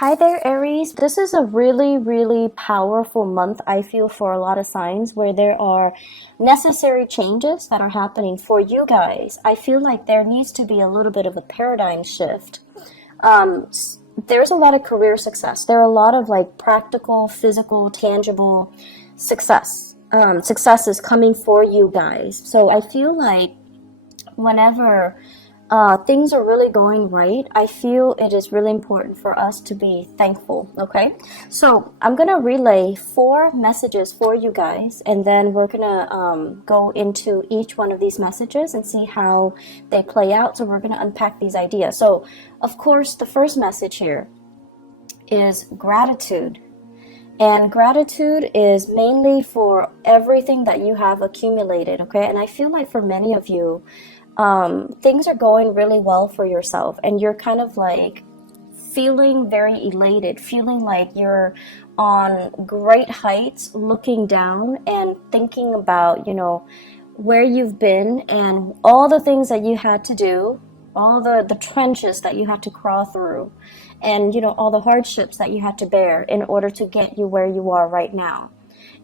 Hi there, Aries. This is a really, really powerful month, I feel, for a lot of signs where there are necessary changes that are happening for you guys. I feel like there needs to be a little bit of a paradigm shift. There's a lot of career success. There are a lot of like practical, physical, tangible success. Success is coming for you guys. So I feel like whenever things are really going right, I feel it is really important for us to be thankful, okay? So I'm going to relay 4 messages for you guys, and then we're going to go into each one of these messages and see how they play out. So we're going to unpack these ideas. So, of course, the first message here is gratitude. And gratitude is mainly for everything that you have accumulated, okay? And I feel like for many of you, things are going really well for yourself, and you're kind of like feeling very elated, feeling like you're on great heights, looking down and thinking about, where you've been and all the things that you had to do, all the trenches that you had to crawl through, and, all the hardships that you had to bear in order to get you where you are right now.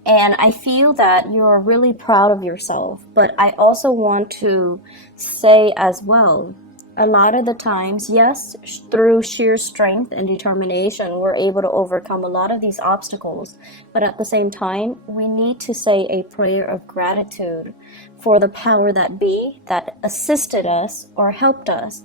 And I feel that you're really proud of yourself. But I also want to say as well, a lot of the times, yes, through sheer strength and determination, we're able to overcome a lot of these obstacles. But at the same time, we need to say a prayer of gratitude for the power that be that assisted us or helped us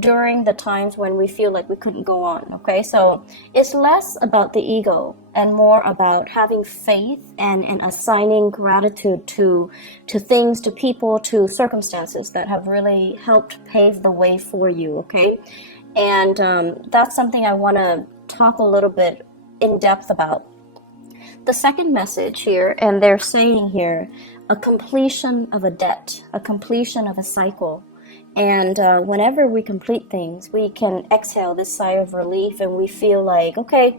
during the times when we feel like we couldn't go on, okay? So it's less about the ego and more about having faith and assigning gratitude to things, to people, to circumstances that have really helped pave the way for you, okay? And that's something I want to talk a little bit in depth about. The second message here, and they're saying here, a completion of a debt, a completion of a cycle. And whenever we complete things, we can exhale this sigh of relief and we feel like, okay,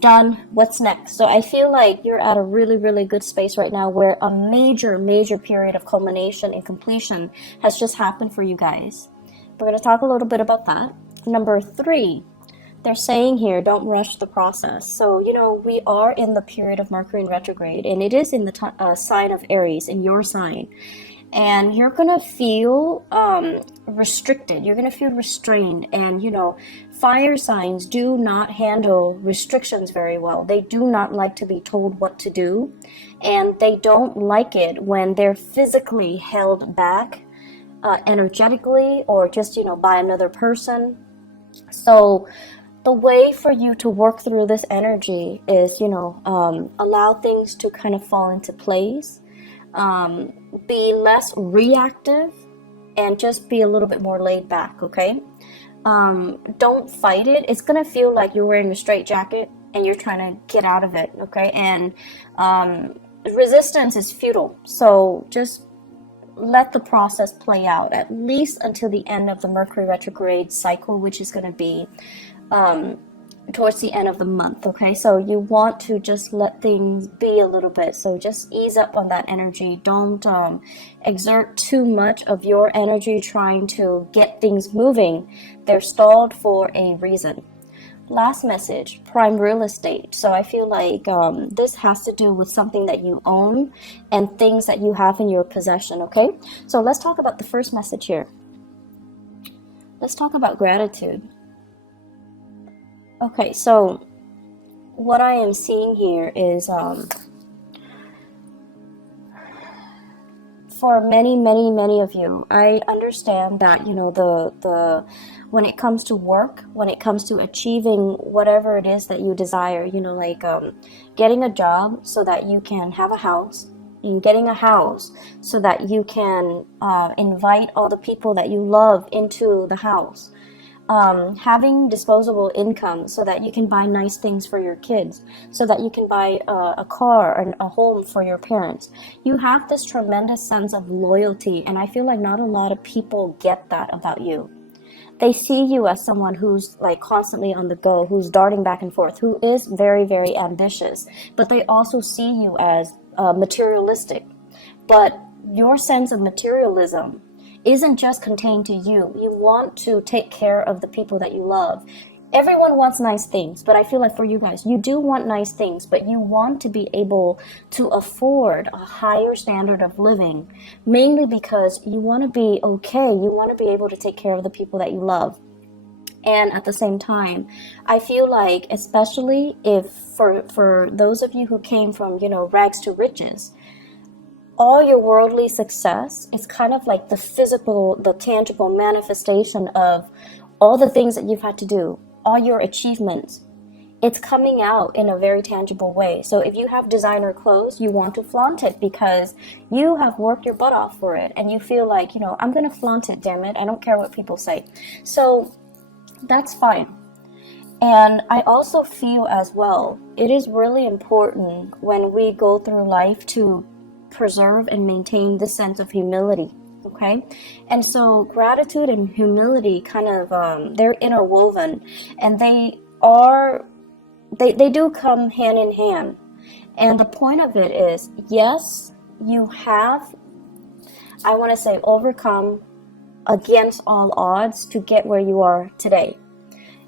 done, what's next? So I feel like you're at a really, really good space right now where a major, major period of culmination and completion has just happened for you guys. We're going to talk a little bit about that. Number 3, they're saying here, don't rush the process. So, we are in the period of Mercury in retrograde, and it is in the sign of Aries, in your sign. And you're going to feel restricted. You're going to feel restrained. And, fire signs do not handle restrictions very well. They do not like to be told what to do. And they don't like it when they're physically held back energetically or just, by another person. So the way for you to work through this energy is, allow things to kind of fall into place. Be less reactive and just be a little bit more laid back, okay? Don't fight it. It's gonna feel like you're wearing a straitjacket and you're trying to get out of it, okay? And resistance is futile, so just let the process play out, at least until the end of the Mercury retrograde cycle, which is going to be towards the end of the month, okay? So you want to just let things be a little bit. So just ease up on that energy. Don't exert too much of your energy trying to get things moving. They're stalled for a reason. Last message, prime real estate. So I feel like this has to do with something that you own and things that you have in your possession, okay? So let's talk about the first message here. Let's talk about gratitude. Okay, so what I am seeing here is for many, many, many of you, I understand that, the when it comes to work, when it comes to achieving whatever it is that you desire, getting a job so that you can have a house, and getting a house so that you can invite all the people that you love into the house. Having disposable income so that you can buy nice things for your kids, so that you can buy a car and a home for your parents. You have this tremendous sense of loyalty, and I feel like not a lot of people get that about you. They see you as someone who's like constantly on the go, who's darting back and forth, who is very, very ambitious, but they also see you as materialistic. But your sense of materialism isn't just contained to you. You want to take care of the people that you love. Everyone wants nice things, but I feel like for you guys, you do want nice things, but you want to be able to afford a higher standard of living, mainly because you want to be okay. You want to be able to take care of the people that you love. And at the same time, I feel like, especially if for those of you who came from, rags to riches, all your worldly success is kind of like the physical, the tangible manifestation of all the things that you've had to do, all your achievements. It's coming out in a very tangible way. So if you have designer clothes, you want to flaunt it because you have worked your butt off for it. And you feel like, I'm going to flaunt it, damn it. I don't care what people say. So that's fine. And I also feel as well, it is really important when we go through life to preserve and maintain this sense of humility. Okay, and so gratitude and humility kind of they're interwoven, and they do come hand in hand. And the point of it is, yes, you have, I want to say, overcome against all odds to get where you are today.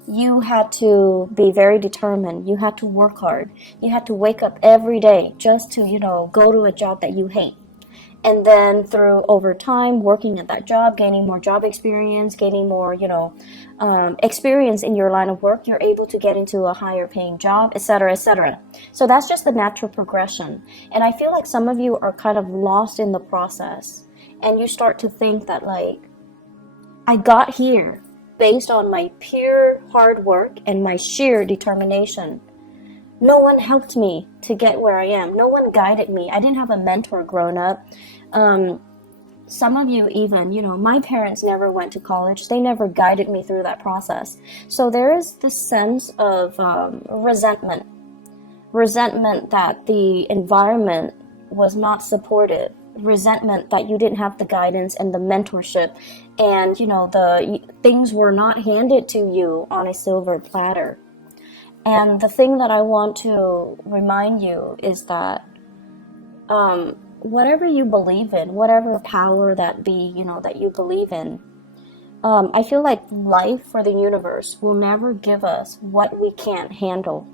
You had to be very determined. You had to work hard. You had to wake up every day just to, go to a job that you hate. And then through over time, working at that job, gaining more job experience, gaining more, experience in your line of work, you're able to get into a higher paying job, etc., etc. So that's just the natural progression. And I feel like some of you are kind of lost in the process. And you start to think that, like, I got here based on my pure hard work and my sheer determination. No one helped me to get where I am. No one guided me. I didn't have a mentor growing up. Some of you even, my parents never went to college. They never guided me through that process. So there is this sense of resentment that the environment was not supportive, resentment that you didn't have the guidance and the mentorship, and the things were not handed to you on a silver platter. And the thing that I want to remind you is that whatever you believe in, whatever power that be, that you believe in, I feel like life or the universe will never give us what we can't handle.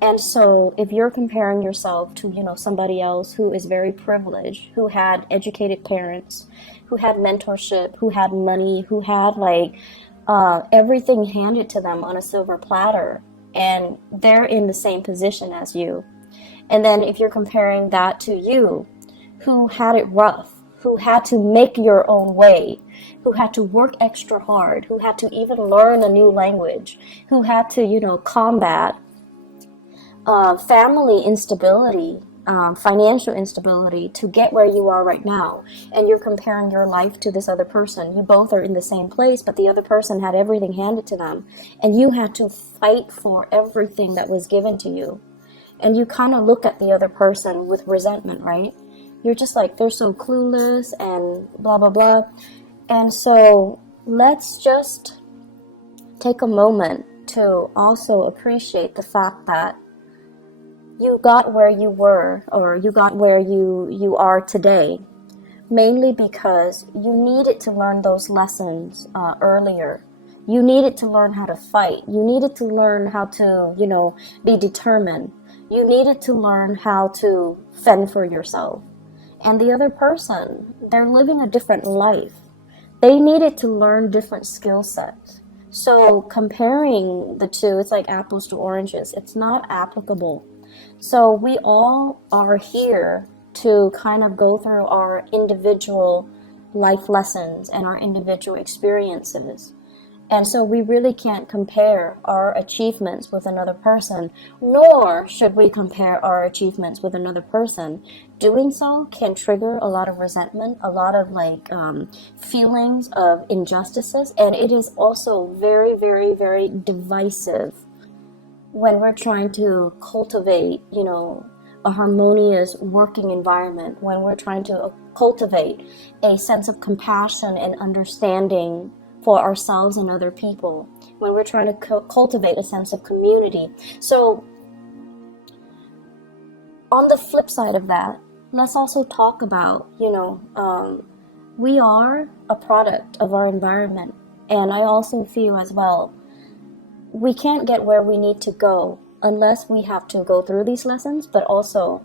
And so if you're comparing yourself to, somebody else who is very privileged, who had educated parents, who had mentorship, who had money, who had everything handed to them on a silver platter, and they're in the same position as you. And then if you're comparing that to you, who had it rough, who had to make your own way, who had to work extra hard, who had to even learn a new language, who had to, combat family instability, financial instability to get where you are right now. And you're comparing your life to this other person. You both are in the same place, but the other person had everything handed to them. And you had to fight for everything that was given to you. And you kind of look at the other person with resentment, right? You're just like, they're so clueless and blah, blah, blah. And so let's just take a moment to also appreciate the fact that you got where you were, or you got where you are today, mainly because you needed to learn those lessons earlier. You needed to learn how to fight. You needed to learn how to, be determined. You needed to learn how to fend for yourself. And the other person, they're living a different life. They needed to learn different skill sets. So comparing the two, it's like apples to oranges. It's not applicable. So we all are here to kind of go through our individual life lessons and our individual experiences. And so we really can't compare our achievements with another person, nor should we compare our achievements with another person. Doing so can trigger a lot of resentment, a lot of feelings of injustices, and it is also very, very, very divisive when we're trying to cultivate, a harmonious working environment, when we're trying to cultivate a sense of compassion and understanding for ourselves and other people, when we're trying to cultivate a sense of community. So on the flip side of that, let's also talk about, we are a product of our environment. And I also feel as well, we can't get where we need to go unless we have to go through these lessons, but also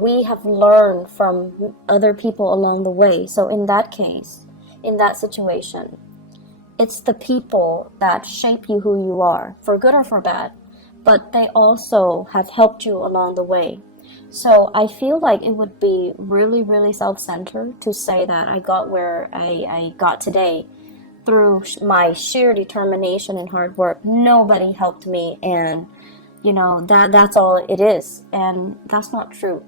we have learned from other people along the way. So in that case, in that situation, it's the people that shape you who you are, for good or for bad, but they also have helped you along the way. So I feel like it would be really, really self-centered to say that I got where I got today through my sheer determination and hard work. Nobody helped me, and that's all it is, and that's not true.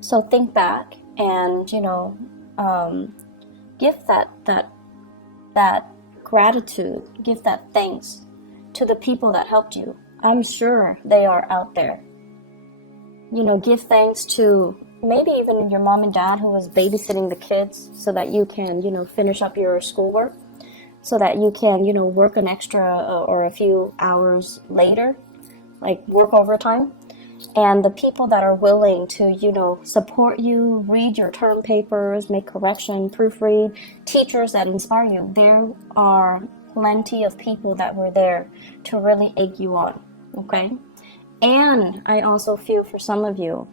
So think back and give that gratitude, give that thanks to the people that helped you. I'm sure they are out there. Give thanks to maybe even your mom and dad who was babysitting the kids so that you can, finish up your schoolwork, so that you can, work an extra or a few hours later, like work overtime. And the people that are willing to, support you, read your term papers, make correction, proofread, teachers that inspire you. There are plenty of people that were there to really egg you on, okay? And I also feel for some of you,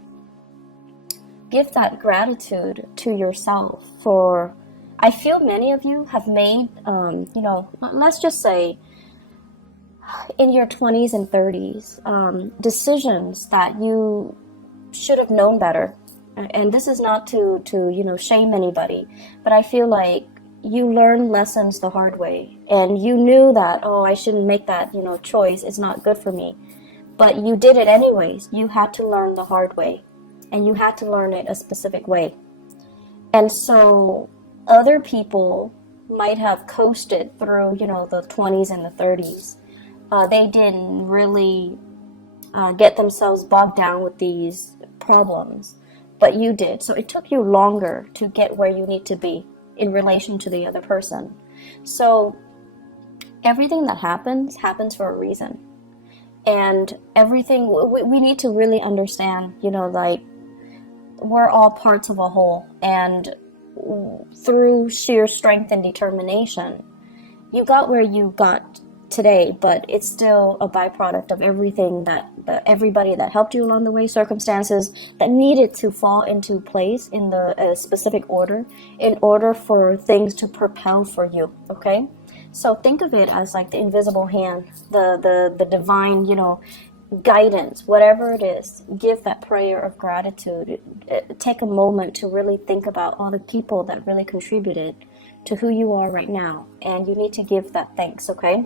give that gratitude to yourself for, I feel many of you have made, let's just say in your 20s and 30s, decisions that you should have known better. And this is not to shame anybody, but I feel like you learned lessons the hard way, and you knew that, oh, I shouldn't make that, choice. It's not good for me. But you did it anyways. You had to learn the hard way, and you had to learn it a specific way. And so other people might have coasted through, the 20s and the 30s. They didn't really get themselves bogged down with these problems, but you did. So it took you longer to get where you need to be in relation to the other person. So everything that happens for a reason. And everything, we need to really understand, like, we're all parts of a whole. And through sheer strength and determination, you got where you got today, but it's still a byproduct of everything everybody that helped you along the way, circumstances that needed to fall into place in the specific order in order for things to propel for you, okay? So think of it as like the invisible hand, the divine, guidance, whatever it is. Give that prayer of gratitude. Take a moment to really think about all the people that really contributed to who you are right now, and you need to give that thanks, okay?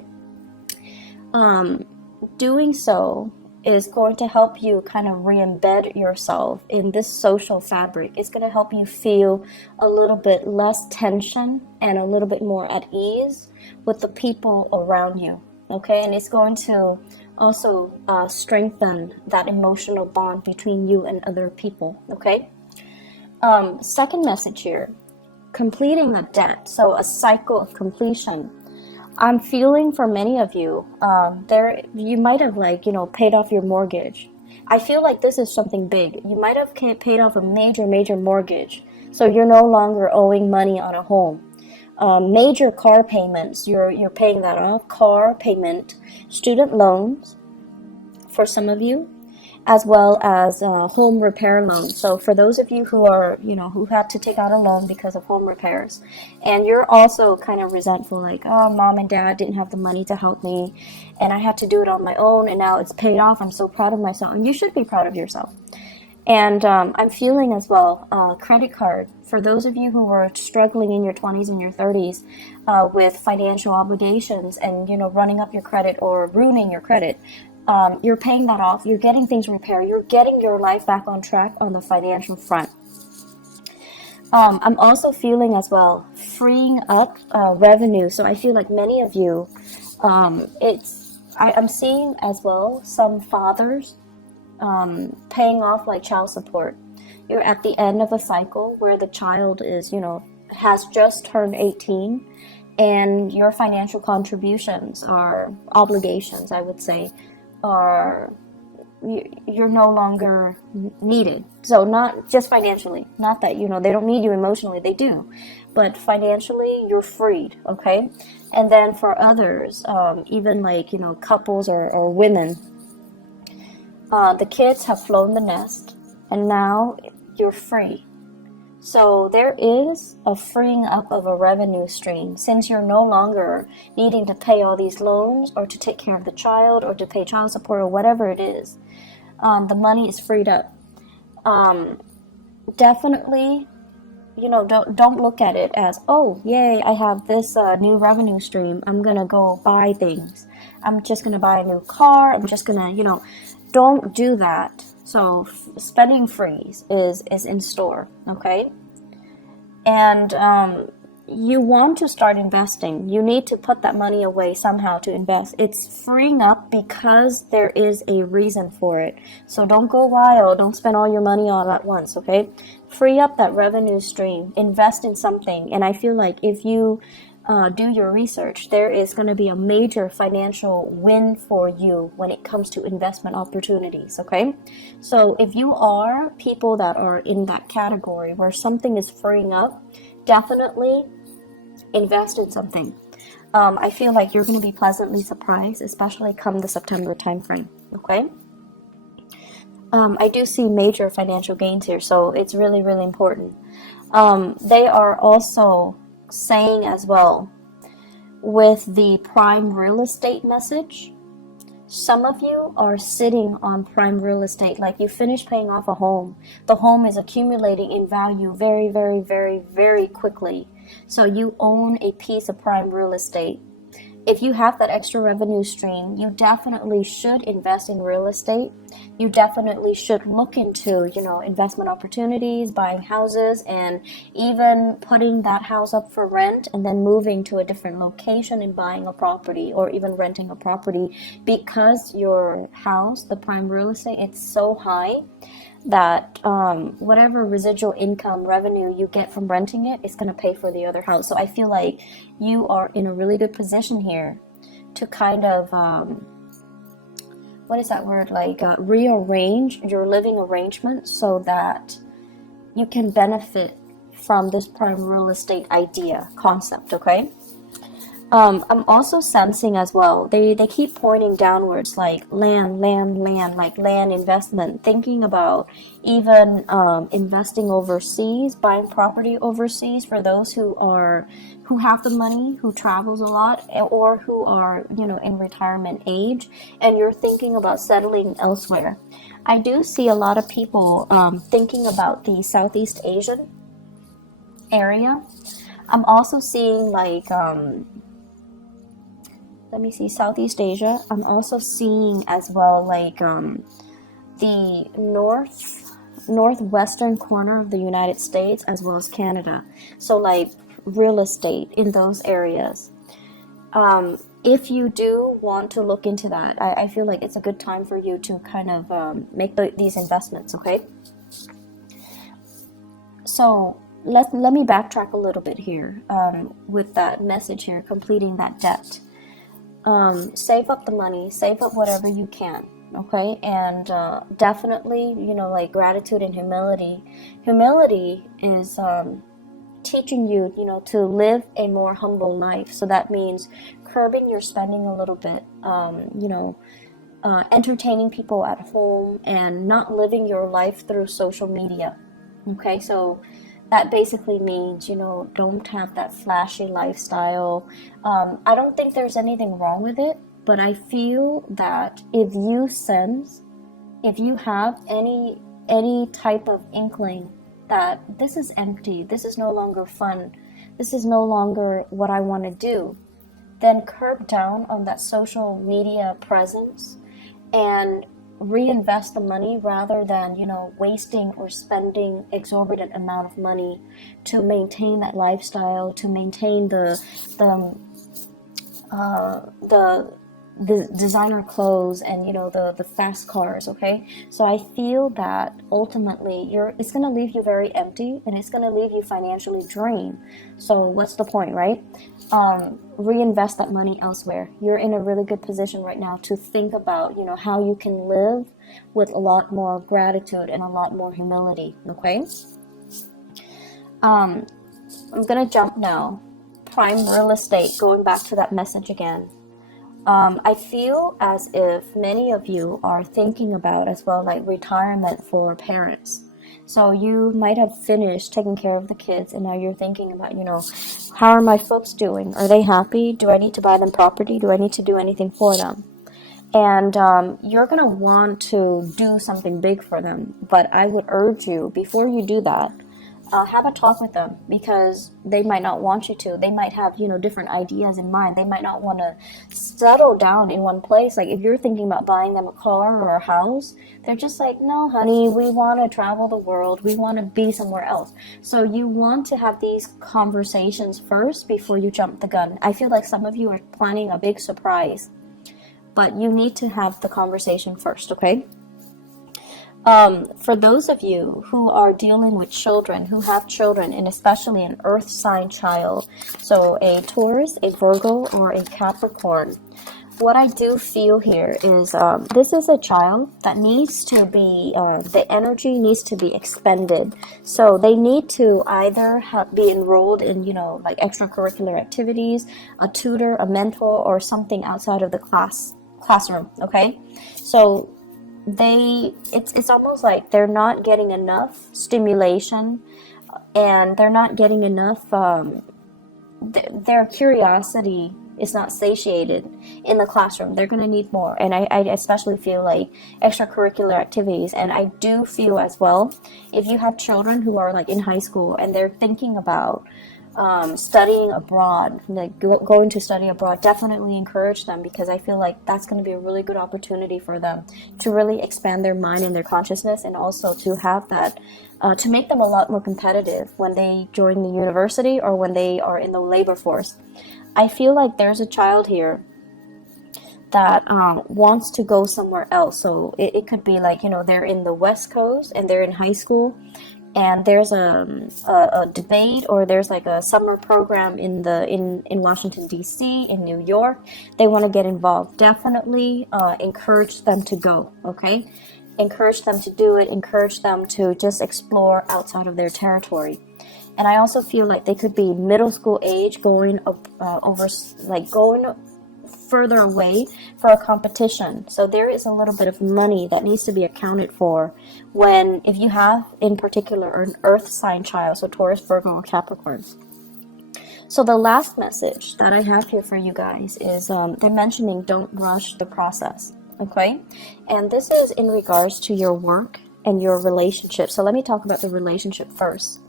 Doing so is going to help you kind of re-embed yourself in this social fabric. It's going to help you feel a little bit less tension and a little bit more at ease with the people around you, okay? And it's going to also strengthen that emotional bond between you and other people, okay? Second message here, completing a debt, so a cycle of completion. I'm feeling for many of you, you might have paid off your mortgage. I feel like this is something big. You might have paid off a major mortgage, so you're no longer owing money on a home. Major car payments, you're paying that off. Car payment, student loans for some of you, as well as home repair loans. So for those of you who are, who had to take out a loan because of home repairs, and you're also kind of resentful, like, oh, mom and dad didn't have the money to help me, and I had to do it on my own, and now it's paid off. I'm so proud of myself, and you should be proud of yourself. And I'm feeling as well, credit card. For those of you who were struggling in your 20s and your 30s with financial obligations and, running up your credit or ruining your credit, you're paying that off. You're getting things repaired. You're getting your life back on track on the financial front. I'm also feeling as well freeing up revenue. So I feel like many of you, I'm seeing as well some fathers paying off like child support. You're at the end of a cycle where the child is, has just turned 18, and your financial contributions or obligations, I would say, you're no longer needed. So not just financially, not that, they don't need you emotionally, they do. but financially you're freed, okay? And then for others, even like, couples or women, the kids have flown the nest and now you're free. So there is a freeing up of a revenue stream since you're no longer needing to pay all these loans or to take care of the child or to pay child support or whatever it is. The money is freed up. Definitely, don't look at it as, oh, yay, I have this new revenue stream. I'm going to go buy things. I'm just going to buy a new car. I'm just going to, don't do that. So spending freeze is in store, okay? And you want to start investing. You need to put that money away somehow to invest. It's freeing up because there is a reason for it. So don't go wild. Don't spend all your money all at once, okay? Free up that revenue stream. Invest in something. And I feel like if you do your research, there is going to be a major financial win for you when it comes to investment opportunities, okay? So if you are people that are in that category where something is freeing up, definitely invest in something. I feel like you're going to be pleasantly surprised, especially come the September timeframe, okay? I do see major financial gains here, so it's really, really important. They are also saying as well with the prime real estate message, some of you are sitting on prime real estate, like you finished paying off a home. The home is accumulating in value very, very, very, very quickly. So you own a piece of prime real estate. If you have that extra revenue stream, you definitely should invest in real estate. You definitely should look into, investment opportunities, buying houses, and even putting that house up for rent and then moving to a different location and buying a property or even renting a property, because your house, the prime real estate, it's so high that whatever residual income revenue you get from renting it is going to pay for the other house. So I feel like you are in a really good position here to kind of what is that word, like rearrange your living arrangement so that you can benefit from this prime real estate idea concept, okay? I'm also sensing as well, they keep pointing downwards, like land, like land investment, thinking about even investing overseas, buying property overseas for those who have the money, who travels a lot, or who are, in retirement age, and you're thinking about settling elsewhere. I do see a lot of people thinking about the Southeast Asian area. I'm also seeing like let me see, Southeast Asia. I'm also seeing as well like the northwestern corner of the United States as well as Canada. So like real estate in those areas. If you do want to look into that, I feel like it's a good time for you to kind of make these investments, okay? So let me backtrack a little bit here with that message here, completing that debt. Save up the money, save up whatever you can, okay? And definitely, like gratitude and humility. Humility is teaching you, to live a more humble life. So that means curbing your spending a little bit, entertaining people at home and not living your life through social media, okay? So that basically means, don't have that flashy lifestyle. I don't think there's anything wrong with it, but I feel that if you have any type of inkling that this is empty, this is no longer fun, this is no longer what I want to do, then curb down on that social media presence and reinvest the money rather than wasting or spending exorbitant amount of money to maintain that lifestyle, to maintain the designer clothes and the fast cars, okay? So I feel that ultimately it's going to leave you very empty and it's going to leave you financially drained. So what's the point, right? Reinvest that money elsewhere. You're in a really good position right now to think about how you can live with a lot more gratitude and a lot more humility, okay? I'm gonna jump now. Prime real estate, going back to that message again. I feel as if many of you are thinking about as well, like retirement for parents. So you might have finished taking care of the kids, and now you're thinking about, how are my folks doing? Are they happy? Do I need to buy them property? Do I need to do anything for them? And you're going to want to do something big for them. But I would urge you, before you do that, have a talk with them, because they might not want you to. They might have, different ideas in mind. They might not want to settle down in one place. Like if you're thinking about buying them a car or a house, they're just like, no, honey, we want to travel the world. We want to be somewhere else. So you want to have these conversations first before you jump the gun. I feel like some of you are planning a big surprise, but you need to have the conversation first, okay? For those of you who are dealing with children, who have children, and especially an earth sign child, so a Taurus, a Virgo, or a Capricorn, what I do feel here is this is a child that needs to be, the energy needs to be expended. So they need to either be enrolled in, like extracurricular activities, a tutor, a mentor, or something outside of the classroom, okay? So it's almost like they're not getting enough stimulation, and they're not getting enough their curiosity is not satiated in the classroom. They're going to need more. And I especially feel like extracurricular activities. And I do feel as well, if you have children who are like in high school and they're thinking about studying abroad, like going to study abroad, definitely encourage them, because I feel like that's going to be a really good opportunity for them to really expand their mind and their consciousness, and also to have that to make them a lot more competitive when they join the university or when they are in the labor force. I feel like there's a child here that wants to go somewhere else. So it could be like, they're in the West Coast and they're in high school, and there's a debate, or there's like a summer program in Washington D.C., in New York. They want to get involved. Definitely encourage them to go. Okay, encourage them to do it. Encourage them to just explore outside of their territory. And I also feel like they could be middle school age, going going further away for a competition. So there is a little bit of money that needs to be accounted for if you have in particular an earth sign child, so Taurus, Virgo, or Capricorn. So the last message that I have here for you guys is they're mentioning don't rush the process, okay? And this is in regards to your work and your relationship. So let me talk about the relationship first.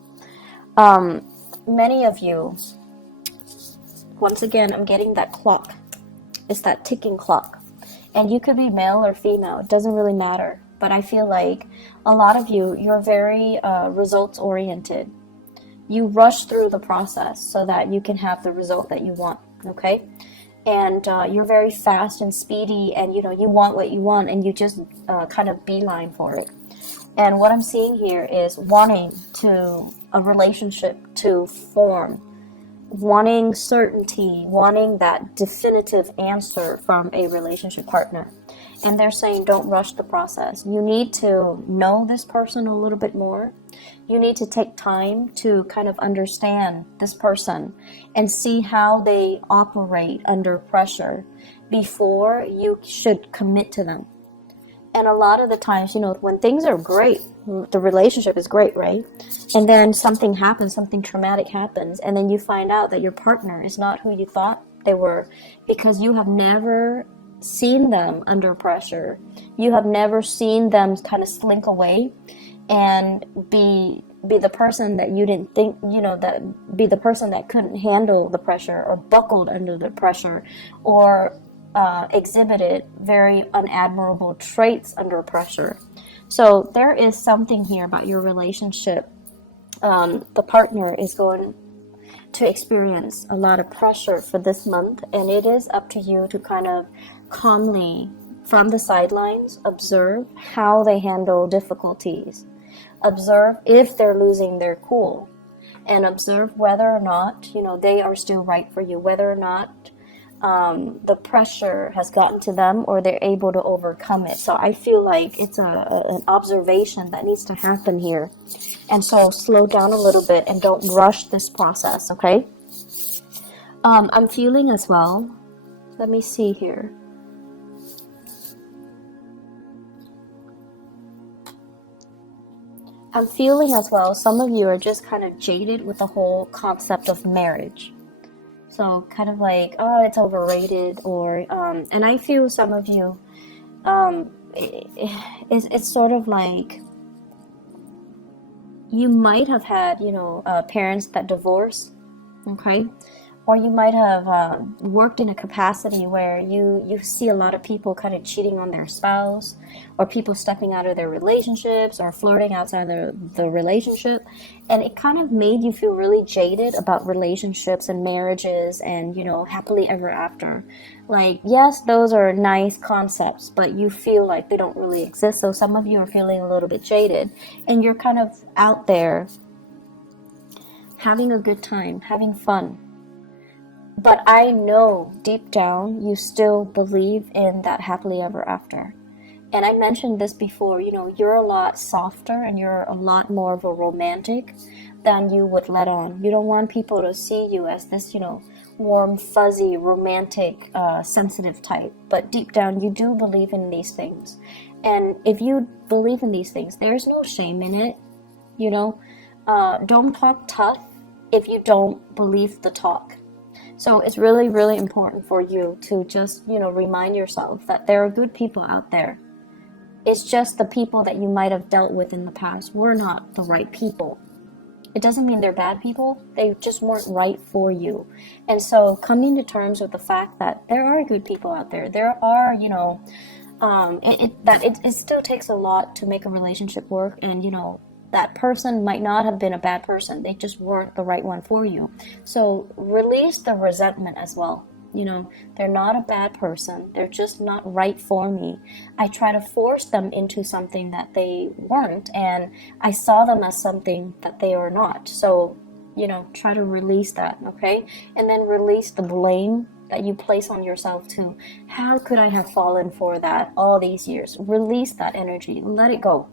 Many of you, once again, I'm getting that clock. It's that ticking clock. And you could be male or female. It doesn't really matter. But I feel like a lot of you're very results oriented. You rush through the process so that you can have the result that you want, okay? And you're very fast and speedy, and you want what you want, and you just kind of beeline for it. And what I'm seeing here is wanting a relationship to form, wanting certainty, wanting that definitive answer from a relationship partner. And they're saying don't rush the process. You need to know this person a little bit more. You need to take time to kind of understand this person and see how they operate under pressure before you should commit to them. And a lot of the times, when things are great, the relationship is great, right? And then something happens, something traumatic happens, and then you find out that your partner is not who you thought they were, because you have never seen them under pressure. You have never seen them kind of slink away and be the person that you didn't think, be the person that couldn't handle the pressure, or buckled under the pressure, or exhibited very unadmirable traits under pressure. So there is something here about your relationship. The partner is going to experience a lot of pressure for this month, and it is up to you to kind of calmly, from the sidelines, observe how they handle difficulties. Observe if they're losing their cool, and observe whether or not, they are still right for you, whether or not the pressure has gotten to them, or they're able to overcome it. So I feel like it's an observation that needs to happen here. And so slow down a little bit and don't rush this process, okay? I'm feeling as well. Let me see here. I'm feeling as well, some of you are just kind of jaded with the whole concept of marriage. So kind of like, oh, it's overrated, or, and I feel some of you, it's sort of like, you might have had, parents that divorced, okay? Or you might have worked in a capacity where you see a lot of people kind of cheating on their spouse, or people stepping out of their relationships, or flirting outside the relationship. And it kind of made you feel really jaded about relationships and marriages and, happily ever after. Like, yes, those are nice concepts, but you feel like they don't really exist. So some of you are feeling a little bit jaded, and you're kind of out there having a good time, having fun. But I know deep down you still believe in that happily ever after. And I mentioned this before, you're a lot softer and you're a lot more of a romantic than you would let on. You don't want people to see you as this, warm, fuzzy, romantic, sensitive type. But deep down you do believe in these things. And if you believe in these things, there's no shame in it. Don't talk tough if you don't believe the talk. So it's really, really important for you to just, remind yourself that there are good people out there. It's just the people that you might have dealt with in the past were not the right people. It doesn't mean they're bad people. They just weren't right for you. And so coming to terms with the fact that there are good people out there. There are, it still takes a lot to make a relationship work. And, that person might not have been a bad person. They just weren't the right one for you. So release the resentment as well. They're not a bad person. They're just not right for me. I try to force them into something that they weren't, and I saw them as something that they are not. So, try to release that, okay? And then release the blame that you place on yourself too. How could I have fallen for that all these years? Release that energy. Let it go.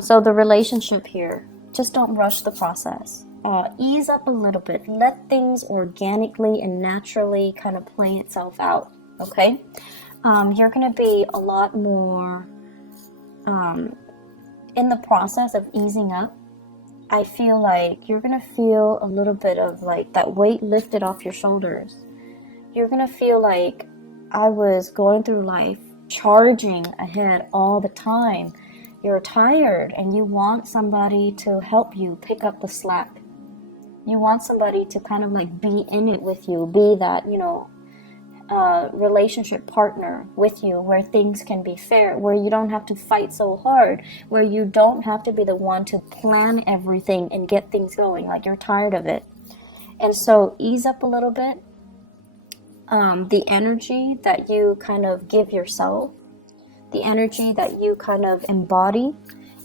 So the relationship here, just don't rush the process. Ease up a little bit. Let things organically and naturally kind of play itself out, okay? You're going to be a lot more in the process of easing up. I feel like you're going to feel a little bit of like that weight lifted off your shoulders. You're going to feel like I was going through life charging ahead all the time. You're tired and you want somebody to help you pick up the slack. You want somebody to kind of like be in it with you, be that, relationship partner with you where things can be fair, where you don't have to fight so hard, where you don't have to be the one to plan everything and get things going. Like you're tired of it. And so ease up a little bit. The energy that you kind of give yourself, the energy that you kind of embody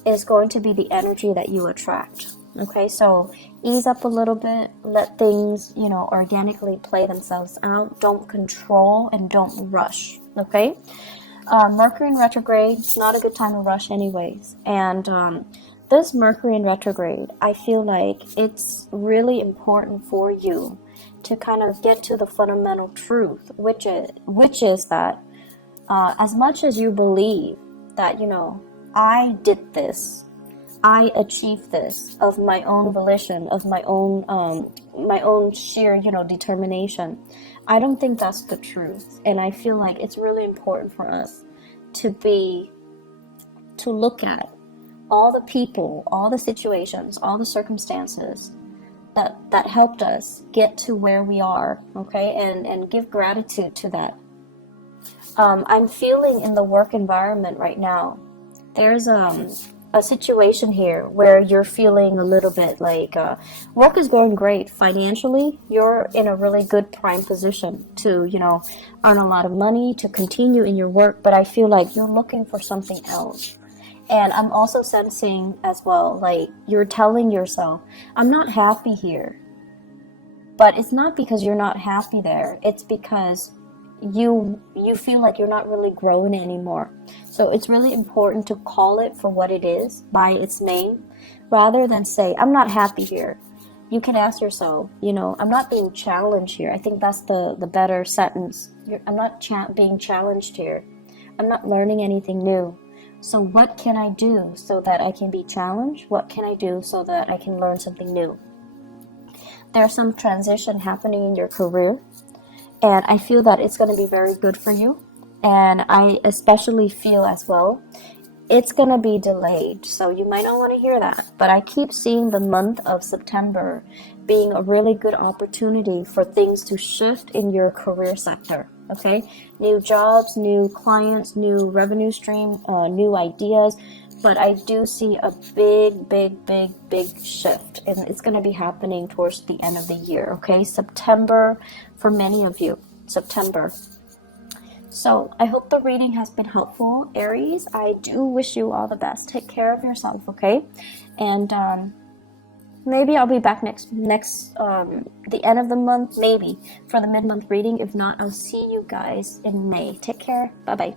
is going to be the energy that you attract. Okay, so ease up a little bit, let things, organically play themselves out. Don't control and don't rush. Okay, Mercury in retrograde, it's not a good time to rush anyways. And this Mercury in retrograde, I feel like it's really important for you to kind of get to the fundamental truth, which is that as much as you believe that, I did this, I achieved this of my own volition, of my own sheer, determination, I don't think that's the truth. And I feel like it's really important for us to look at all the people, all the situations, all the circumstances that helped us get to where we are, okay, and give gratitude to that. I'm feeling in the work environment right now, there's a situation here where you're feeling a little bit like work is going great financially. You're in a really good prime position to, earn a lot of money, to continue in your work, but I feel like you're looking for something else. And I'm also sensing as well, like you're telling yourself, I'm not happy here. But it's not because you're not happy there. It's because you feel like you're not really growing anymore. So it's really important to call it for what it is, by its name, rather than say, I'm not happy here. You can ask yourself, I'm not being challenged here. I think that's the better sentence. I'm not being challenged here. I'm not learning anything new. So what can I do so that I can be challenged? What can I do so that I can learn something new? There's some transition happening in your career, and I feel that it's going to be very good for you. And I especially feel as well, it's going to be delayed. So you might not want to hear that. But I keep seeing the month of September being a really good opportunity for things to shift in your career sector. Okay? New jobs, new clients, new revenue stream, new ideas. But I do see a big shift. And it's going to be happening towards the end of the year. Okay? September, for many of you. September. So I hope the reading has been helpful, Aries. I do wish you all the best. Take care of yourself, okay? And maybe I'll be back next the end of the month, maybe for the mid-month reading. If not, I'll see you guys in May. Take care. Bye-bye.